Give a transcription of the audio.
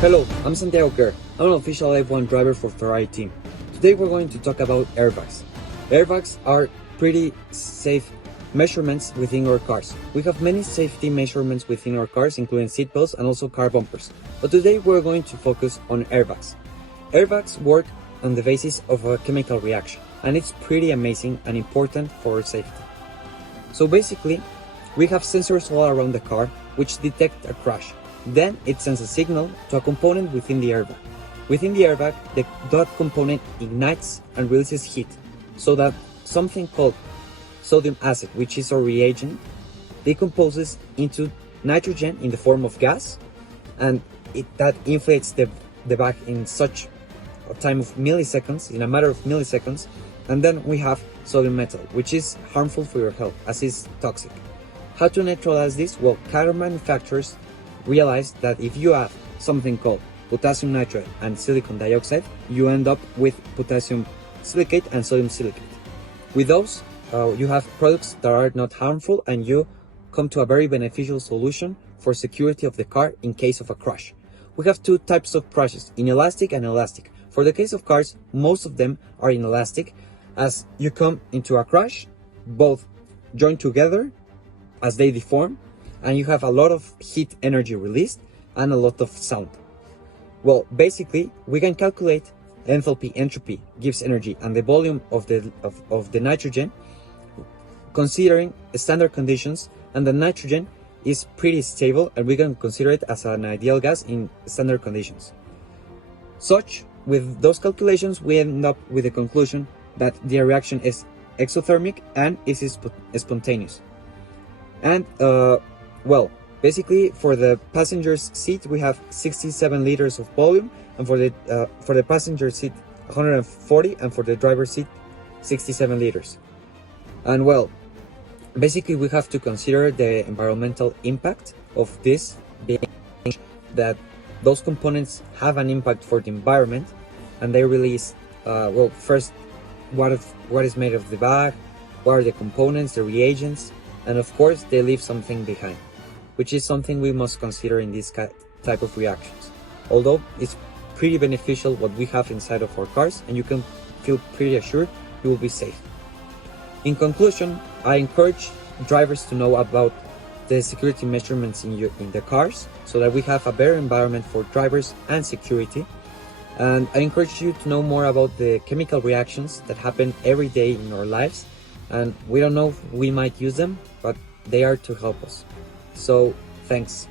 Hello, I'm Santiago Kerr. I'm an official F1 driver for Ferrari team. Today we're going to talk about airbags. Airbags are pretty safe measurements within our cars. We have many safety measurements within our cars, including seatbelts and also car bumpers. But today we're going to focus on airbags. Airbags work on the basis of a chemical reaction, and it's pretty amazing and important for our safety. So basically, we have sensors all around the car which detect a crash. Then it sends a signal to a component within the airbag. Within the airbag, that component ignites and releases heat, so that something called sodium acid, which is our reagent, decomposes into nitrogen in the form of gas, and that inflates the bag in such a time of milliseconds, in a matter of milliseconds, and then we have sodium metal, which is harmful for your health, as it's toxic. How to neutralize this? Well, car manufacturers realized that if you add something called potassium nitrate and silicon dioxide, you end up with potassium silicate and sodium silicate. With those, you have products that are not harmful, and you come to a very beneficial solution for security of the car in case of a crash. We have two types of crashes, inelastic and elastic. For the case of cars, most of them are inelastic, as you come into a crash, both join together as they deform, and you have a lot of heat energy released and a lot of sound. Well, basically, we can calculate enthalpy, entropy gives energy, and the volume of the nitrogen, considering standard conditions, and the nitrogen is pretty stable, and we can consider it as an ideal gas in standard conditions. With those calculations, we end up with the conclusion that the reaction is exothermic and is spontaneous. And well, basically, for the passenger's seat, we have 67 liters of volume, and for the passenger seat, 140, and for the driver's seat, 67 liters. And well, basically, we have to consider the environmental impact of this, being that those components have an impact for the environment, and they release, well, first, what is made of the bag, what are the components, the reagents, and of course, they leave something behind, which is something we must consider in this type of reactions. Although it's pretty beneficial what we have inside of our cars, and you can feel pretty assured you will be safe. In conclusion, I encourage drivers to know about the security measurements in the cars, so that we have a better environment for drivers and security. And I encourage you to know more about the chemical reactions that happen every day in our lives, and we don't know if we might use them, but they are to help us. So, thanks.